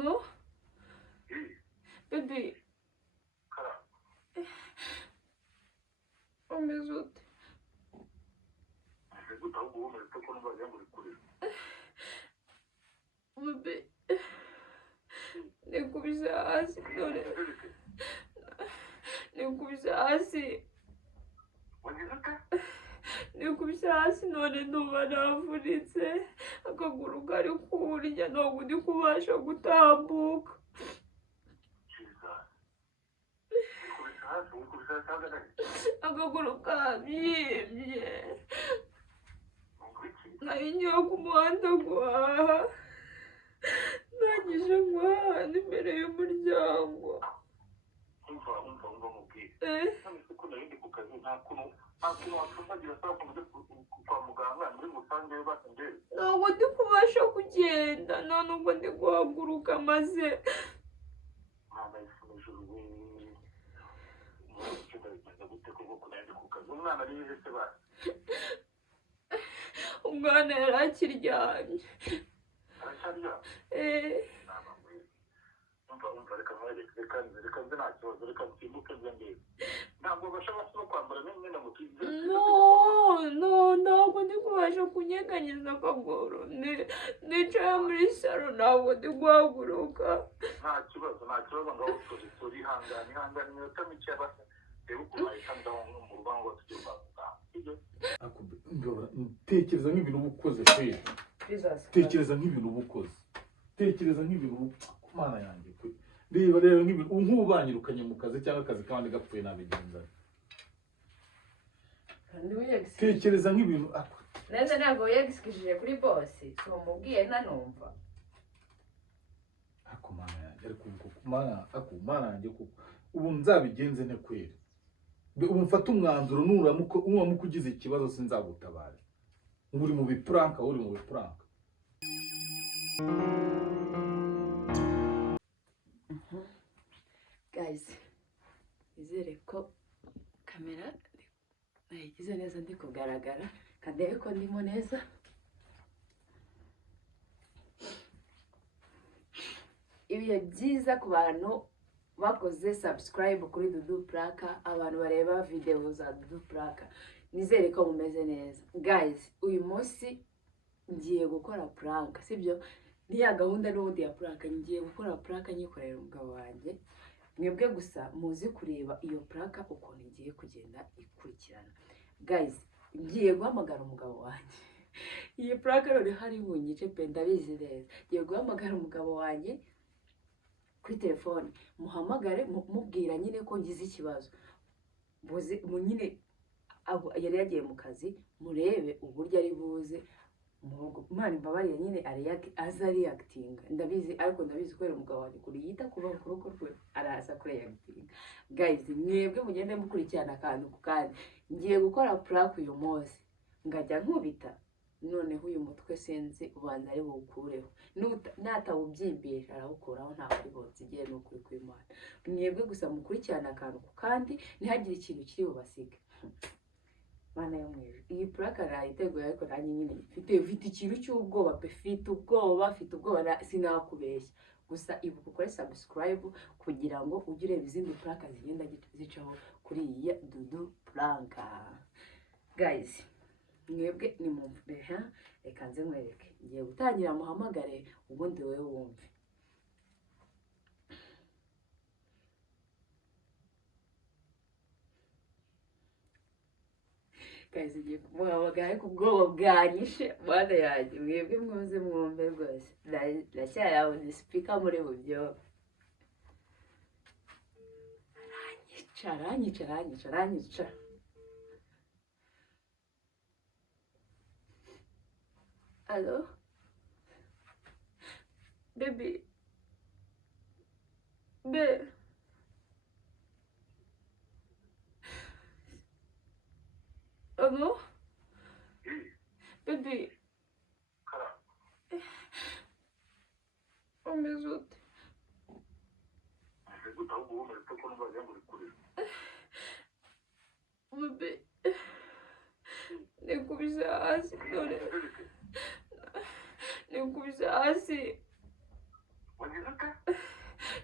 Allô? Bébé. Oh mes autres. Bébé. Nikubise hasi none. Nikubise hasi. Nikubise hasi none ndumva navunitse. Akaguru kari kurya ntabwo ndi kubasha gutambuka. Akaguru kabyimbye. Nari ngiye ku muhanda guhaha. Ndangije guhaha imbere y'umuryango. Ntabwo ndi kubasha kugenda nta nubwo ndi guhaguruka maze umwana yari akiryamye. No, ntabwo ndi kubasha kunyeganyeza akaguru. Nicaye muri salo ntabwo ndi guhaguruka. Nta kibazo ngaho turi ihangane iminota mike basa rero ukunahita ndaho mu rubango tugomba tekereza nk'ibintu uba ukoze pe. Tekereza nk'ibintu uba ukoze. Tekereza nk'ibintu ku mana yanjye pe. Reba nk'ibintu nk'ubanyirukanye mu kazi cyangwa akazi kandi gapfuye nabigenza. Tekereza nk'ibintu neza ntabwo yagisikishije kuri bosi tumubwiye nanumva. Mana yanjye ariko mana yanjye kuko ubu nzabigenze ne kwera. Ubu mfata umwanzuro nuramuko ugize ikibazo sinzagutabara. Nguri mu bipranka uri mu bipranka. Guys, izere ko kamera nayigize neza ndi kugaragara kandi ko ndimo neza. Ibihe byiza ku bantu bakoze subscribe kuri Dudu Plaka, abantu bareba video za Dudu Plaka. Nizere ko mumeze neza. Guys, uyu munsi ngiye gukora prank, sibyo? Niya gahunda n'ubundi ya prank, ngiye gukora prank nyikorera umugabo wanjye. Mwebwe gusa muzi kureba iyo prank ukuntu ngiye kugenda ikurikirana. Guys, ngiye guhamagara umugabo wanjye. Iyi prank rero hari bunyice pe ndabizi neza. Ngiye guhamagara umugabo wanjye kuri telefone, muhamagare mubwira nyine ko ngize ikibazo. Nyine yari yagiye mu kazi, murebe uburyo ari buze Imana imbabarire nyine aza reactinga. Ndabizi ariko ndabizi ko umugabo wanjye kuri yita kuba kuruko rwe araza kuri reactinga. Guys, mwebwe mugende mukurikirana akantu ku kandi. Ngiye gukora prank uyu munsi ngajya nkubita, noneho uyu mutwe senze ubanza ari bukureho. Natawubyimbisha arawukuraho nta kuri bonzigiye no kuri kw'Imana. Mwebwe gusa mukurikirana akantu ku kandi ntihagire ikintu kiri bubasige. Mana yo mwejo, iyi prank arayiteguye ariko nanjye nyine mfite ikintu cy'ubwoba pe, mfite ubwoba sinakubeshya. Gusa ibuka ukore subscribe kugira ngo ujye ureba izindi prank zigenda zicaho kuri iyi Dudu Plaka. Guys, mwebwe ni mumbeha reka nze mwereke. Ngiye gutangira muhamagare ubundi wewe wumve. Guys, ngiye kumuhamagara ku bwoba bwanyishe mana yanjye. Mwebwe muze mwumve rwose. Ndacyari speaker muri bubyo. Aranyica. Allô? Baby. Allô? Baby. Oh mes autres. Baby. Nikubise hasi none. Nikubise hasi.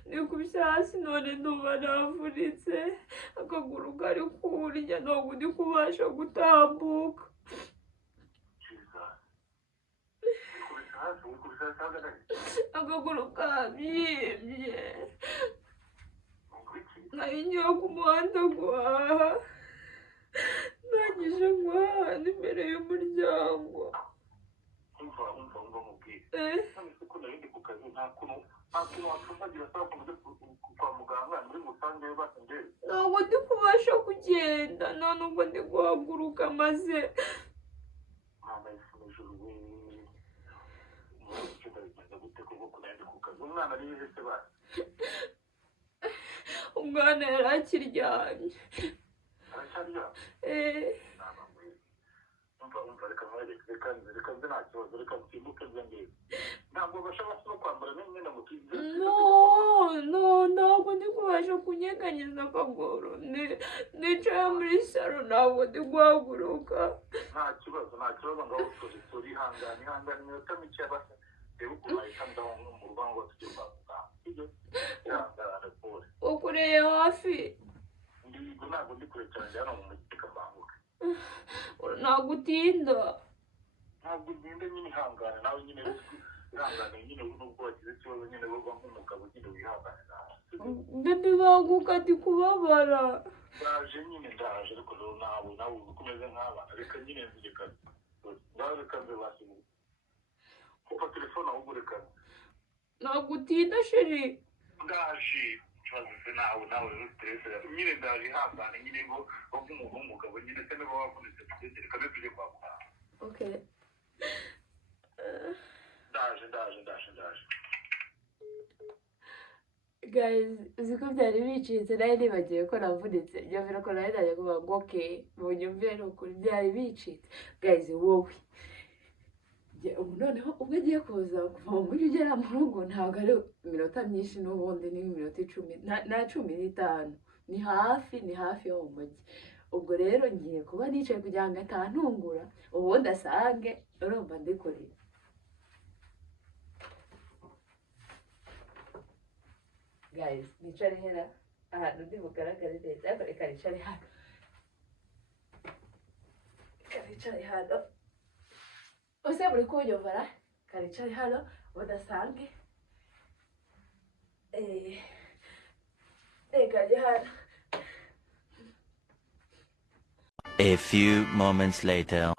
nikubise hasi none ndumva navunitse akaguru kari kurya ntabwo ndi kubasha gutambuka akaguru kabyimbye nari ngiye ku muhanda guhaha ndangije guhaha imbere y'umuryango ntabwo ndi kubasha kugenda nta nubwo ndi guhaguruka maze umwana yari akiryamye ntabwo ndi kubasha kunyeganyeza akaguru nicaye muri salo ntabwo ndi guhaguruka nta kibazo ngaho turi ihangane iminota mike basa reba ukuntu ahita ndaho mu rubango tujye kwa muganga ihangane pole ukureye hafi ntabwo ndi kure cyane hano mu mujyi kabanguka ntabwo utinda ntabwo ugenda nyine ihangane nawe nyine ihangane nyine nubwo wagize ikibazo nyine wowe nk'umugabo nyine wihangane nawe bebe banguka ndi kubabara ndaje ariko rero nawe ukomeze nk'abana reka nyine nzireka ngaho reka nze basimu kupa telefone ahubwo reka ntabwo utinda sheri ndaje ikibazo se nawe rero stress nyine ndaje ihangane nyine ngo nk'umuntu w'umugabo nyine se niba wavunitse reka tujye kwa muganga okay ndaje guys uzi ko byari bicitse nari nibagiwe ko navunitse nyumvira ko nari najya kuvuga ngo okay munyumvire ni ukuri byari bicitse guys wowe noneho ubwo agiye kuza kuva mu mujyi ugera mu rugo ntabwo ari iminota myinshi n'ubundi ni iminota 10 na 15 ni hafi yo mu mujyi ubwo rero ngiye kuba nicaye kugira ngo atantungura ubundi asange urumva ndikorera guys nicare hera ahantu ndi bugaragare neza ariko reka nicare hano use muri kunyumvara karicare hano udasange reka njye hano. A few moments later.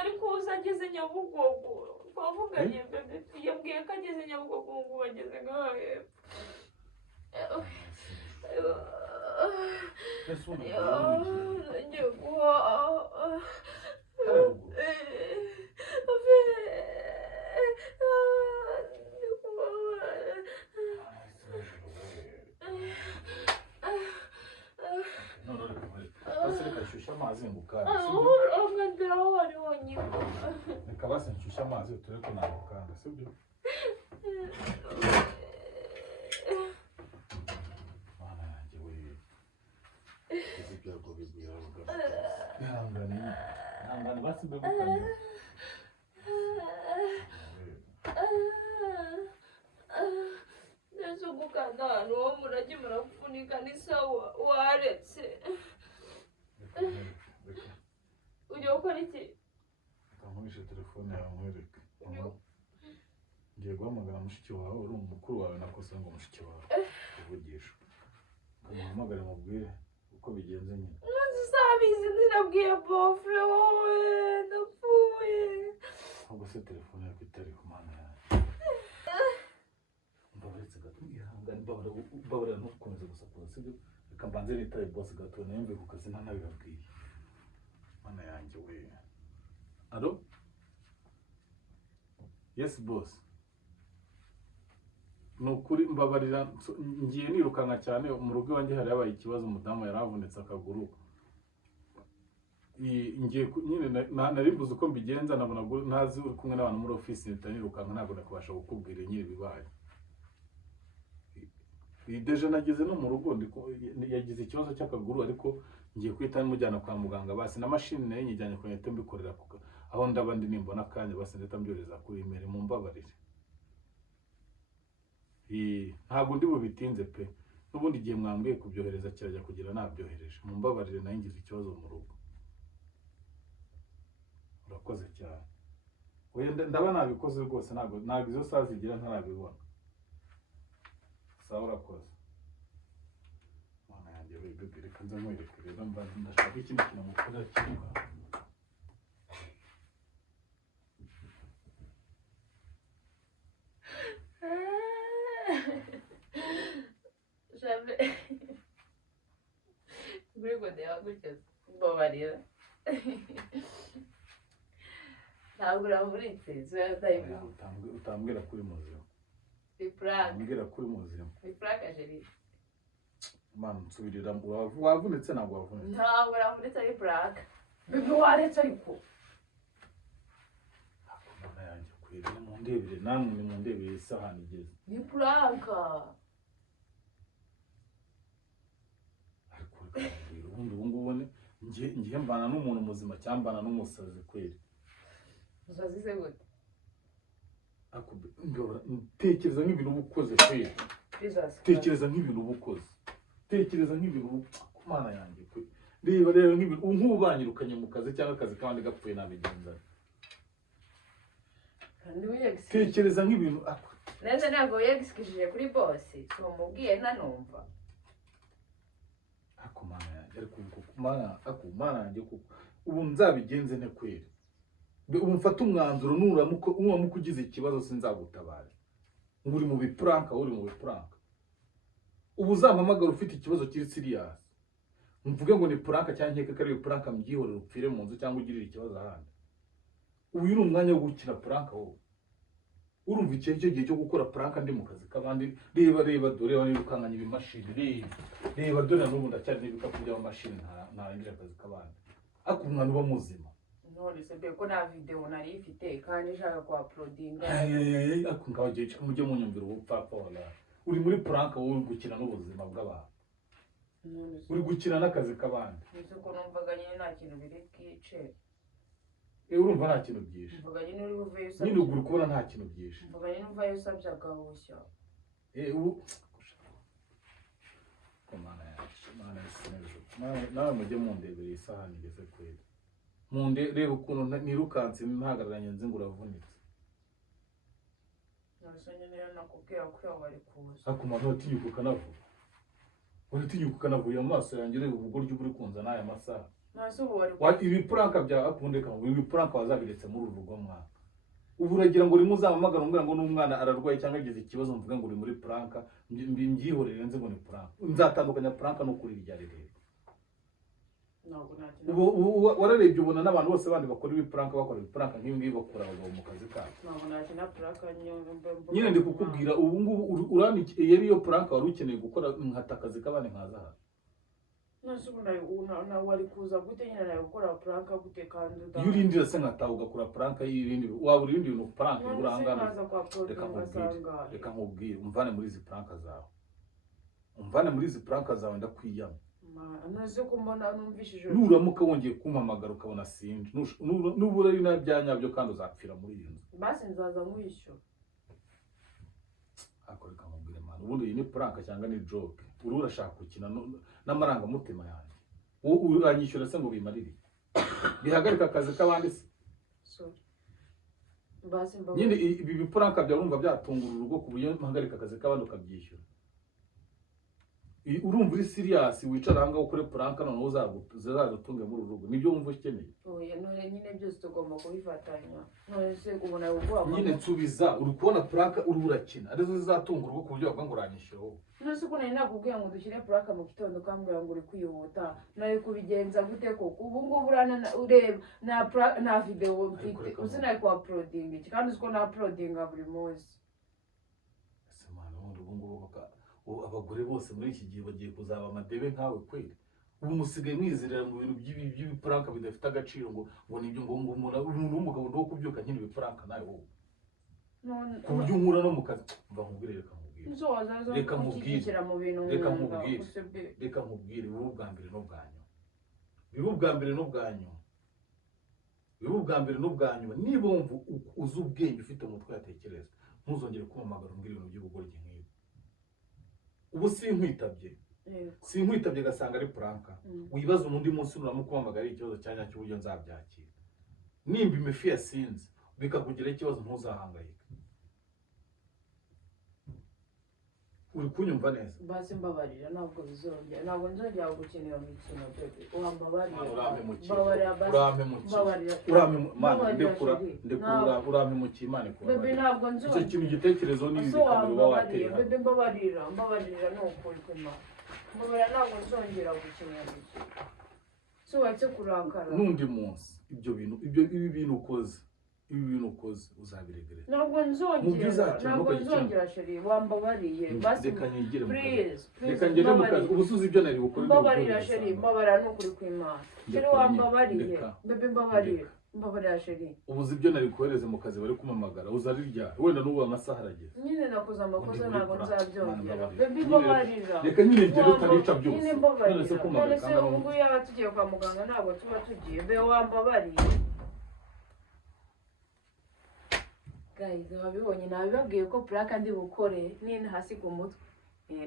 ariko uzageze Nyabugogo twavuganye bebe yambwiye ko ageze Nyabugogo ngo bageze ngaho ngiye guha amazi ngo Umwanzuro aho wari wonyine. Reka basi nshyushye amazi turebe ko nagukanda sibyo? Mana yanjye we. Izi byago bigwira abagabo. Ihangane basi mbe gukanda. Neza ugukanda ahantu wo murage murafunika ni sawa waretse. Ujya gukora iki? Nkamurisha telefone yawe nkwereke. Ngiye guhamagara mushiki wawe uri umukuru wawe nakosa ngo mushiki wawe uvugisha. Kamuhamagare mubwire uko bigenze nyine. Nzi sabizi nabwiye bofre wowe ndapfuye. Ahubwo se telefone yawe itari ku mana yawe. Mbabaretse gato ihangane mbabarira ntukomeze gusakuza sibyo? Reka mbanze nitaye boss gato nemve ku kazi ntanabibabwiye. Mana yanjye we. Allo? Yes boss. Nukuri mbabarira ngiye nirukanka cyane mu rugo wanjye hari yabaye ikibazo umudamu yaravunitse akaguru. Ngiye nyine narimbuze uko mbigenza nabona ntazi uri kumwe n'abantu muri office nitanirukanka ntabwo nakubasha kukubwira nyine bibaye. Deje nageze no mu rugo yagize ikibazo cy'akaguru ariko ngiye kwita mujyana kwa muganga basi na machine nayo nyijyanye kwa nete mbikorera aho ndaba ndi nimbona kanya basi ndeta mbyoreza kuri email mu mbabarire. Ntabwo ndi bubitinze pe n'ubundi gihe mwambwiye kubyohereza kirajya kugira nabyohereje mu mbabarire nayo ngize ikibazo mu rugo. Urakoze cyane. Oya ndaba nabikoze rwose ntabwo izo saa zigira ntarabibona. Sawa urakoze. Mana yanjye we reka nza nkwereke rero ndashaka ikindi kintu mukora kimwe. Jamais. Brigo de algo que bobaria. Ntabwo uramuritse zuyatayibu. Utambwira kuri muzima. Biprak. Mbwira kuri muzima. Biprak ajeri. Mana nsubirira wavunitse ntabwo wavunitse. Ntabwo uramuritse biprak. Bibi waretse ariko. Mana yanjye kwira mu ndebere namwe ni mu ndebere isahani igeze. Biprak. Ubundi ubone ngiye mbana n'umuntu muzima cyambana n'umusazi kweri. Uzazize gute? Tekereza nk'ibintu ubukoze kweri. Tekereza nk'ibintu ubukoze. Tekereza nk'ibintu ku mana yanjye kweri. Reba nk'ibintu nk'ubanyirukanye mu kazi cyangwa akazi kandi gapfuye nabigenza. Kandi wiyegisi. Tekereza nk'ibintu neza ntabwo yegisikishije kuri boss. Tumubwiye nanumva. Mana yanjye ariko mana yanjye kuko ubu nzabigenze ne kweri. Ubu mfata umwanzuro nuramuko ugize ikibazo sinzagutabara. Nguri mu bipranka uri mu bipranka. Ubu zampamagara ufite ikibazo kiri serious. Mvuge ngo ni pranka cyangwa nkeke kari pranka mbyihorera upfire mu nzu cyangwa ugirira ikibazo ahandi. Ubu yuri umwanya wo gukina pranka wowe. Urumva icyo gihe cyo gukora pranka ndi mu kazi kabandi reba dore wanirukanganye ibimashini reba dore n'ubu ndacyari n'ibikapu by'amashini ntarangije akazi kabandi. Akumwana uba muzima. None se be ko na video nari ifite kandi nshaka kwa uploadinga. Akungaje mujye munyumvira ubupfapfa wala. Uri muri pranka wowe gukina n'ubuzima bw'abantu. Uri gukina n'akazi kabandi. Nise ko numvaga nyine nta kintu biri bwice. Urumva nta kintu byishe. Mvuga nyine uri buve yusabye. Nyine ugura kubona nta kintu byishe. Mvuga nyine umva yusabye agahushya. Ubu komana mana isinejo. Nawe mujye mundebera isahani igeze kweli. Reba ukuntu nirukanse ntahagararanye nzi ngo uravunitse. Narusanye nera nakubwira ko yabari kuza. Akumana utinyuka navuga. Utinyuka navuye mu maso yanjye reba ubugoryo buri kunza n'aya masaha. Nase ubu wari ibi pranka bya akundeka ngo ibi pranka wazabiretse muri uru rugo mwaka. Ubu uragira ngo rimwe uzamamagara umbwira ngo n'umwana ararwaye cyangwa agize ikibazo mvuga ngo uri muri pranka mbyihorere nzi ngo ni pranka. Nzatandukanya pranka no kuri irya rero. Ubu wararebye ubona n'abantu bose bandi bakora ibi pranka bakora ibi pranka nk'ibi ngibi bakora abagabo mu kazi kabo. Ntabwo nakina pranka nyine ndi kukubwira ubu ngubu urani yari yo pranka wari ukeneye gukora nkata akazi kabane nkaza. nose una wari kuza gute nyine nawe gukora prank gute kandi iyo urindira se nkataha ugakora prank y'irindi waba urindi ibintu prank urangana naza kwa protein basanga reka nkubwire umvane muri izi prank zawe ndakwiyama nose ko mbona numvishije nuramuka wongeye kumpamagara ukabona sinje nubura ari na byanyabyo kandi uzapfira muri iyi nzu basi nzaza nkwishyura akoreka nkubwire man ubundi iyi ni prank cyangwa ni joke urashaka gukina n'amarangamutima yanjye uranyishyura se ngo bimarire bihagarika akazi k'abandi se basi nyine ibi biprank bya urumva byatungura urugo ku buryo mpagarika akazi k'abandi ukabyishyura urumva uri serious wicara hanga ukore prank none uzadutunge muri urugo nibyo wumva ukeneye oya none nyine byose tugomba kubifatanya none se ubona gukora nyine nsubiza uri kubona prank urakina arizo zizatunga urugo ku buryo bavuga ngo uranyishyura wowe nose ko nari nakubwiye ngo dushyire prank mu gitondo kambwira ngo uri kwihuta nawe kubigenza gute koko ubu ngubu ureba na video mfite uzi nawe kwa uploading iki kandi uziko na uploadinga buri munsi semana ubu ngubu abagore bose muri iki gihe bagiye kuzaba amadebe nkawe kweli ubu musigaye mwizerera mu bintu by'ibiprank bidafite agaciro ngo nibyo ngo umuntu w'umugabo ndo kubyuka nk'ini biprank nawe wowe ku buryo unkura no mu kazi mva nkubwire reka nkubwire wowe ubwa mbere n'ubwa nyuma niba wumva uzi ubwenge ufite mu mutwe yatekereza ntuzongere kumpamagara umbwira ibintu by'ubugoryi nk'ibi ubu sinkwitabye gasanga ari prank wibaza undi munsi nuramukumpamagara ikibazo cyanya cy'uburyo nzabyakira nimba imefi yasinze bikakugira ikibazo ntuzahangayike uri kunyumva neza basi mbabarira ntabwo bizongera ntabwo nzongera gukenera imikino bebe urampemukiye Imana bebe ntabwo nzongera icyo kintu igitekerezo n'ibikamera uba wateye bebe mbabarira ni ukuri kw'Imana mbabarira ntabwo nzongera gukenera imikino so watse kurakara n'undi munsi ibi bintu ukoze uzabiregerera ntabwo nzongera sheri wambabariye basi reka ngende mu kazi ubusuzi ibyo nari bukore mbabarira sheri mbabarira n'ukuri kw'Imana sheri wambabariye bebe mbabarira sheri ubuzi ibyo nari kohereze mu kazi bari kumamagara uzarirya wenda n'ubu amasaha arageze nyine nakoze amakosa ntabwo nzabyongera bebe mbabarira reka nyine ngere utarica byose nyine mbabarira none se ubu ngubu yaba tugiye kwa muganga ntabwo tuba tugiye bebe wambabariye guys ababibonye nabibabwiye ko prank ndi bukore nini hasi ku mutwe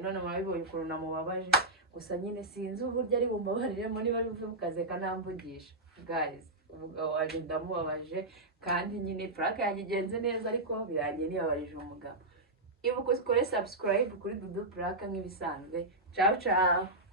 none mwabibonye ukuntu namubabaje gusa nyine sinzi uburyo ari bumbabariremo niba bivuye mu kazi kanamvugisha guys umugabo wanjye ndamubabaje kandi nyine prank yanjye igenze neza ariko birangiye nibabarije umugabo ibuka ukore subscribe kuri Dudu Prank nk'ibisanzwe ciao ciao.